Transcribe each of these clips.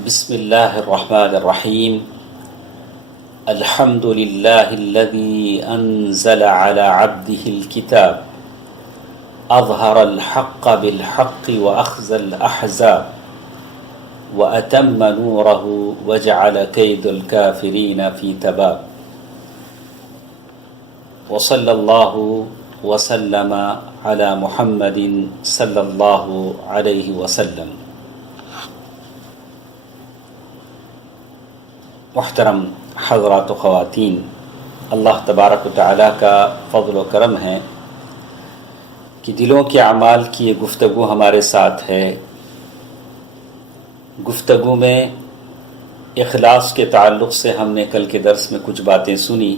بسم الله الرحمن الرحيم. الحمد لله الذي أنزل على عبده الكتاب أظهر الحق بالحق وأخزى الأحزاب وأتم نوره وجعل كيد الكافرين في تباب وصلى الله وسلم على محمد صلى الله عليه وسلم. محترم حضرات و خواتین، اللہ تبارک و تعالیٰ کا فضل و کرم ہے کہ دلوں کے اعمال کی یہ گفتگو ہمارے ساتھ ہے۔ گفتگو میں اخلاص کے تعلق سے ہم نے کل کے درس میں کچھ باتیں سنی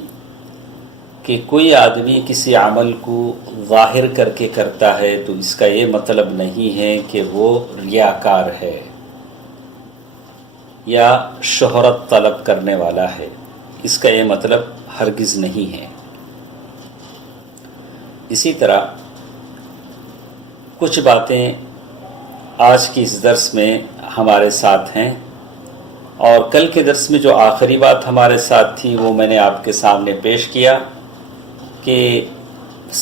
کہ کوئی آدمی کسی عمل کو ظاہر کر کے کرتا ہے تو اس کا یہ مطلب نہیں ہے کہ وہ ریاکار ہے یا شہرت طلب کرنے والا ہے، اس کا یہ مطلب ہرگز نہیں ہے۔ اسی طرح کچھ باتیں آج کی اس درس میں ہمارے ساتھ ہیں، اور کل کے درس میں جو آخری بات ہمارے ساتھ تھی وہ میں نے آپ کے سامنے پیش کیا کہ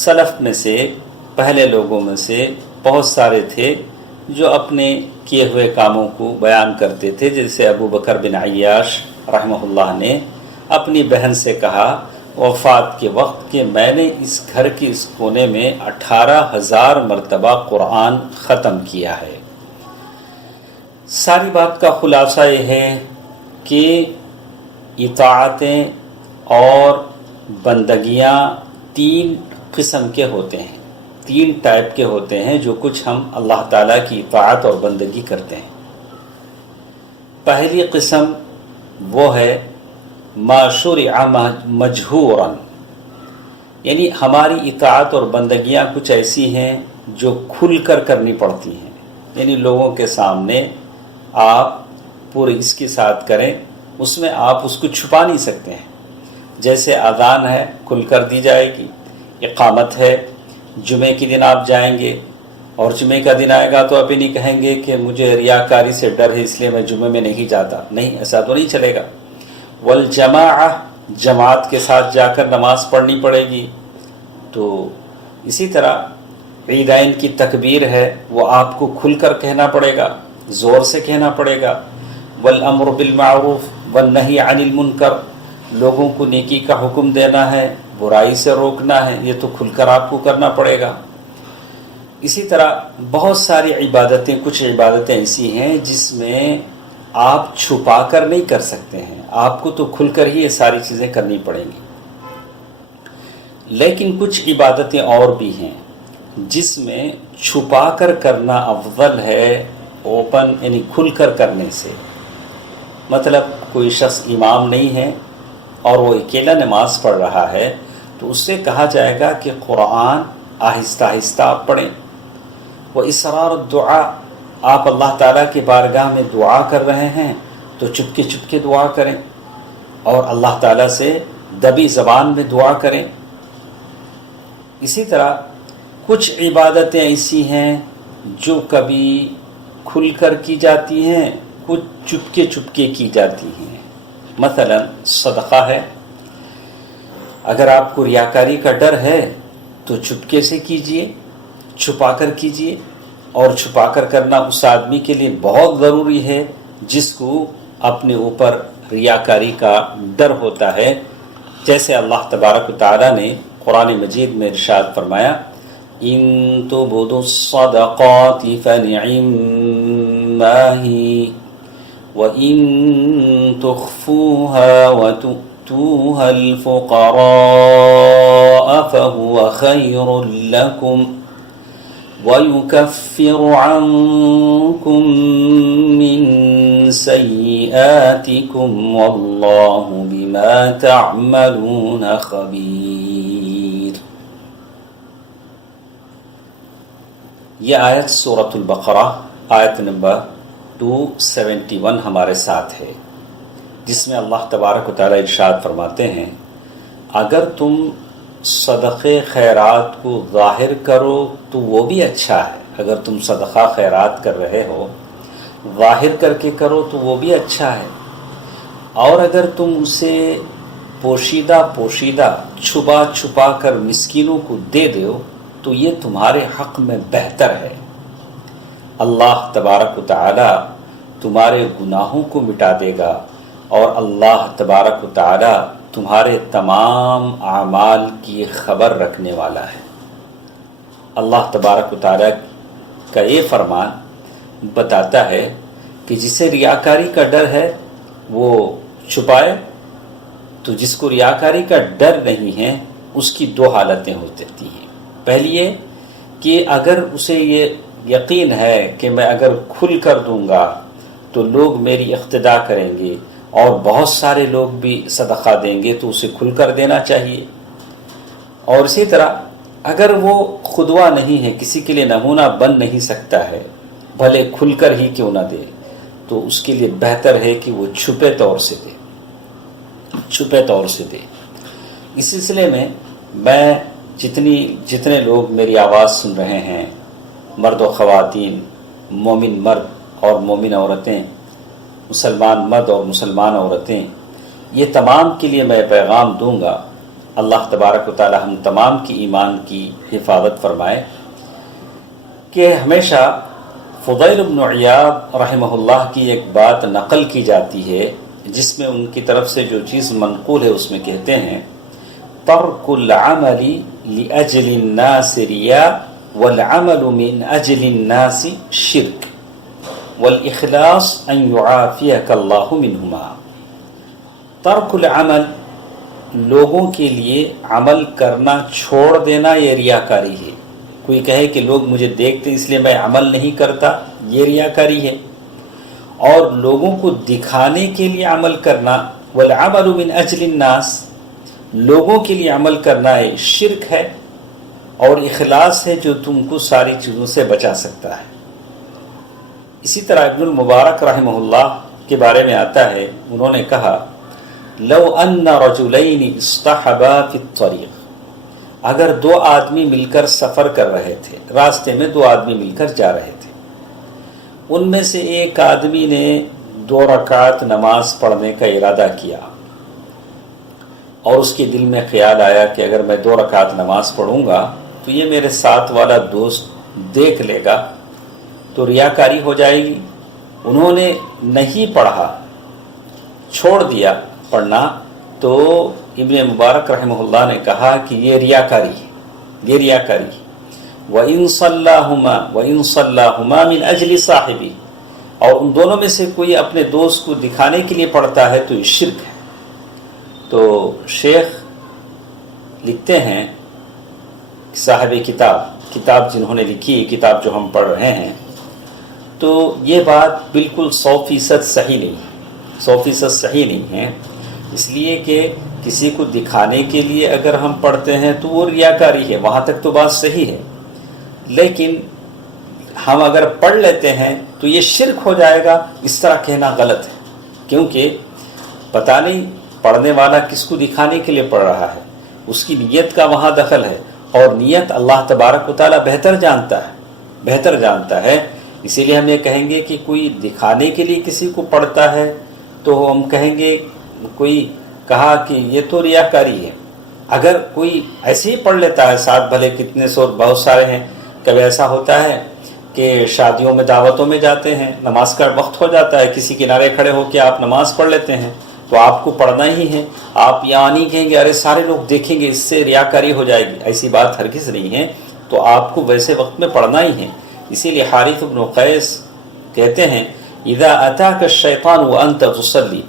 سلف میں سے، پہلے لوگوں میں سے بہت سارے تھے جو اپنے کیے ہوئے کاموں کو بیان کرتے تھے، جیسے ابو بکر بن عیاش رحمہ اللہ نے اپنی بہن سے کہا وفات کے وقت کہ میں نے اس گھر کے اس کونے میں 18,000 مرتبہ قرآن ختم کیا ہے۔ ساری بات کا خلاصہ یہ ہے کہ اطاعتیں اور بندگیاں 3 قسم کے ہوتے ہیں، 3 ٹائپ کے ہوتے ہیں جو کچھ ہم اللہ تعالیٰ کی اطاعت اور بندگی کرتے ہیں۔ پہلی قسم وہ ہے ما شرع مجہورا، یعنی ہماری اطاعت اور بندگیاں کچھ ایسی ہیں جو کھل کر کرنی پڑتی ہیں، یعنی لوگوں کے سامنے آپ پورے اس کے ساتھ کریں، اس میں آپ اس کو چھپا نہیں سکتے ہیں۔ جیسے اذان ہے کھل کر دی جائے گی، اقامت ہے، جمعے کے دن آپ جائیں گے اور جمعے کا دن آئے گا تو آپ یہ نہیں کہیں گے کہ مجھے ریاکاری سے ڈر ہے اس لیے میں جمعے میں نہیں جاتا، نہیں، ایسا تو نہیں چلے گا۔ والجماعہ، جماعت کے ساتھ جا کر نماز پڑھنی پڑے گی۔ تو اسی طرح عیدین کی تکبیر ہے، وہ آپ کو کھل کر کہنا پڑے گا، زور سے کہنا پڑے گا۔ والامر بالمعروف والنہی عن المنکر، لوگوں کو نیکی کا حکم دینا ہے، برائی سے روکنا ہے، یہ تو کھل کر آپ کو کرنا پڑے گا۔ اسی طرح بہت ساری عبادتیں، کچھ عبادتیں ایسی ہیں جس میں آپ چھپا کر نہیں کر سکتے ہیں، آپ کو تو کھل کر ہی یہ ساری چیزیں کرنی پڑیں گی۔ لیکن کچھ عبادتیں اور بھی ہیں جس میں چھپا کر کرنا افضل ہے اوپن، یعنی کھل کر کرنے سے۔ مطلب کوئی شخص امام نہیں ہے اور وہ اکیلا نماز پڑھ رہا ہے تو اس سے کہا جائے گا کہ قرآن آہستہ آہستہ آپ پڑھیں۔ وہ اسرار الدعاء، آپ اللہ تعالیٰ کی بارگاہ میں دعا کر رہے ہیں تو چپکے چپکے دعا کریں اور اللہ تعالیٰ سے دبی زبان میں دعا کریں۔ اسی طرح کچھ عبادتیں ایسی ہیں جو کبھی کھل کر کی جاتی ہیں، کچھ چپکے چپکے کی جاتی ہیں۔ مثلا صدقہ ہے، اگر آپ کو ریاکاری کا ڈر ہے تو چپکے سے کیجئے، چھپا کر کیجئے، اور چھپا کر کرنا اس آدمی کے لیے بہت ضروری ہے جس کو اپنے اوپر ریاکاری کا ڈر ہوتا ہے۔ جیسے اللہ تبارک و تعالیٰ نے قرآن مجید میں ارشاد فرمایا ان تبدوا الصدقات فنعما ہی وَإِن تُخْفُوهَا وَتُؤْتُوهَا الْفُقَرَاءَ فَهُوَ خَيْرٌ لَكُمْ وَيُكَفِّرُ عَنكُم مِّن سَيِّئَاتِكُمْ وَاللَّهُ بِمَا تَعْمَلُونَ خَبِيرٌ۔ یہ آیت سورۃ البقرہ آیت نمبر 271 ہمارے ساتھ ہے، جس میں اللہ تبارک و تعالیٰ ارشاد فرماتے ہیں اگر تم صدقے خیرات کو ظاہر کرو تو وہ بھی اچھا ہے۔ اگر تم صدقہ خیرات کر رہے ہو ظاہر کر کے کرو تو وہ بھی اچھا ہے، اور اگر تم اسے پوشیدہ پوشیدہ چھپا چھپا کر مسکینوں کو دے دو تو یہ تمہارے حق میں بہتر ہے۔ اللہ تبارک و تعالی تمہارے گناہوں کو مٹا دے گا، اور اللہ تبارک و تعالی تمہارے تمام اعمال کی خبر رکھنے والا ہے۔ اللہ تبارک و تعالی کا یہ فرمان بتاتا ہے کہ جسے ریاکاری کا ڈر ہے وہ چھپائے، تو جس کو ریاکاری کا ڈر نہیں ہے اس کی دو حالتیں ہوتی ہیں۔ پہلی یہ کہ اگر اسے یہ یقین ہے کہ میں اگر کھل کر دوں گا تو لوگ میری اقتداء کریں گے اور بہت سارے لوگ بھی صدقہ دیں گے، تو اسے کھل کر دینا چاہیے۔ اور اسی طرح اگر وہ خودوا نہیں ہے، کسی کے لیے نمونہ بن نہیں سکتا ہے، بھلے کھل کر ہی کیوں نہ دے، تو اس کے لیے بہتر ہے کہ وہ چھپے طور سے دے، چھپے طور سے دے۔ اس سلسلے میں جتنے لوگ میری آواز سن رہے ہیں، مرد و خواتین، مومن مرد اور مومن عورتیں، مسلمان مرد اور مسلمان عورتیں، یہ تمام کے لیے میں پیغام دوں گا، اللہ تبارک و تعالی ہم تمام کی ایمان کی حفاظت فرمائے، کہ ہمیشہ فضیل بن عیاض رحمہ اللہ کی ایک بات نقل کی جاتی ہے، جس میں ان کی طرف سے جو چیز منقول ہے اس میں کہتے ہیں: ترک العمل لأجل الناس ریا والعمل من اجل الناس شرک والاخلاص ان يعافيك اللہ منہما۔ ترک العمل، لوگوں کے لیے عمل کرنا چھوڑ دینا، یہ ریاکاری ہے۔ کوئی کہے کہ لوگ مجھے دیکھتے اس لیے میں عمل نہیں کرتا، یہ ریاکاری ہے۔ اور لوگوں کو دکھانے کے لیے عمل کرنا، والعمل من اجل الناس، لوگوں کے لیے عمل کرنا ہے، شرک ہے، اور اخلاص ہے جو تم کو ساری چیزوں سے بچا سکتا ہے۔ اسی طرح ابن المبارک رحمہ اللہ کے بارے میں آتا ہے، انہوں نے کہا: لو ان رجلین اصطحبا فی الطریق، اگر دو آدمی مل کر سفر کر رہے تھے، راستے میں دو آدمی مل کر جا رہے تھے، ان میں سے ایک آدمی نے 2 رکعت نماز پڑھنے کا ارادہ کیا، اور اس کے دل میں خیال آیا کہ اگر میں 2 رکعت نماز پڑھوں گا تو یہ میرے ساتھ والا دوست دیکھ لے گا تو ریاکاری ہو جائے گی۔ انہوں نے نہیں پڑھا، چھوڑ دیا پڑھنا، تو ابن مبارک رحمہ اللہ نے کہا کہ یہ ریاکاری ہے، یہ ریاکاری ہے۔ وَإِن صَلَّاهُمَا مِنْ أَجْلِ صَاحِبِهِ، اور ان دونوں میں سے کوئی اپنے دوست کو دکھانے کے لیے پڑھتا ہے تو یہ شرک ہے۔ تو شیخ لکھتے ہیں، صاحب کتاب جنہوں نے لکھی ہے، کتاب جو ہم پڑھ رہے ہیں، تو یہ بات بالکل 100% صحیح نہیں ہے، 100% صحیح نہیں ہے، اس لیے کہ کسی کو دکھانے کے لیے اگر ہم پڑھتے ہیں تو وہ ریاکاری ہے، وہاں تک تو بات صحیح ہے، لیکن ہم اگر پڑھ لیتے ہیں تو یہ شرک ہو جائے گا، اس طرح کہنا غلط ہے، کیونکہ پتہ نہیں پڑھنے والا کس کو دکھانے کے لیے پڑھ رہا ہے، اس کی نیت کا وہاں دخل ہے، اور نیت اللہ تبارک و تعالی بہتر جانتا ہے۔ اسی لیے ہم یہ کہیں گے کہ کوئی دکھانے کے لیے کسی کو پڑھتا ہے تو ہم کہیں گے، کوئی کہا کہ یہ تو ریاکاری ہے۔ اگر کوئی ایسے ہی پڑھ لیتا ہے، ساتھ بھلے کتنے سو بہت سارے ہیں، کبھی ایسا ہوتا ہے کہ شادیوں میں دعوتوں میں جاتے ہیں، نماز کا وقت ہو جاتا ہے، کسی کنارے کھڑے ہو کے آپ نماز پڑھ لیتے ہیں، تو آپ کو پڑھنا ہی ہے، آپ یہاں نہیں کہیں گے ارے سارے لوگ دیکھیں گے اس سے ریاکاری ہو جائے گی، ایسی بات ہرگز نہیں ہے، تو آپ کو ویسے وقت میں پڑھنا ہی ہے۔ اسی لیے حارث بن قیس کہتے ہیں: اذا اتاک الشیطان وانت تصلی،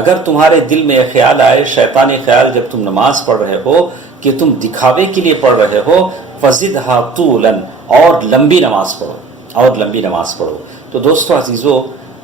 اگر تمہارے دل میں یہ خیال آئے، شیطانی خیال، جب تم نماز پڑھ رہے ہو کہ تم دکھاوے کے لیے پڑھ رہے ہو، فزدها طولا، اور لمبی نماز پڑھو۔ تو دوستو عزیزو،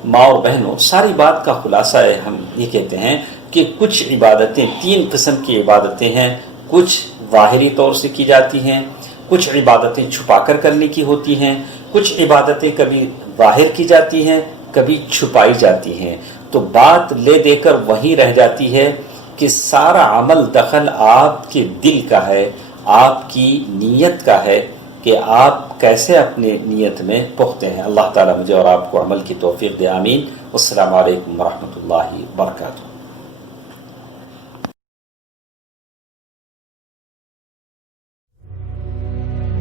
ماں اور بہنوں، ساری بات کا خلاصہ ہے، ہم یہ کہتے ہیں کہ کچھ عبادتیں، 3 قسم کی عبادتیں ہیں، کچھ ظاہری طور سے کی جاتی ہیں، کچھ عبادتیں چھپا کر کرنے کی ہوتی ہیں، کچھ عبادتیں کبھی ظاہر کی جاتی ہیں، کبھی چھپائی جاتی ہیں۔ تو بات لے دے کر وہیں رہ جاتی ہے کہ سارا عمل دخل آپ کے دل کا ہے، آپ کی نیت کا ہے کہ آپ کیسے اپنے نیت میں پختہ ہیں. اللہ تعالیٰ مجھے اور آپ کو عمل کی توفیق دے. آمین. السلام علیکم ورحمۃ اللہ وبرکاتہ.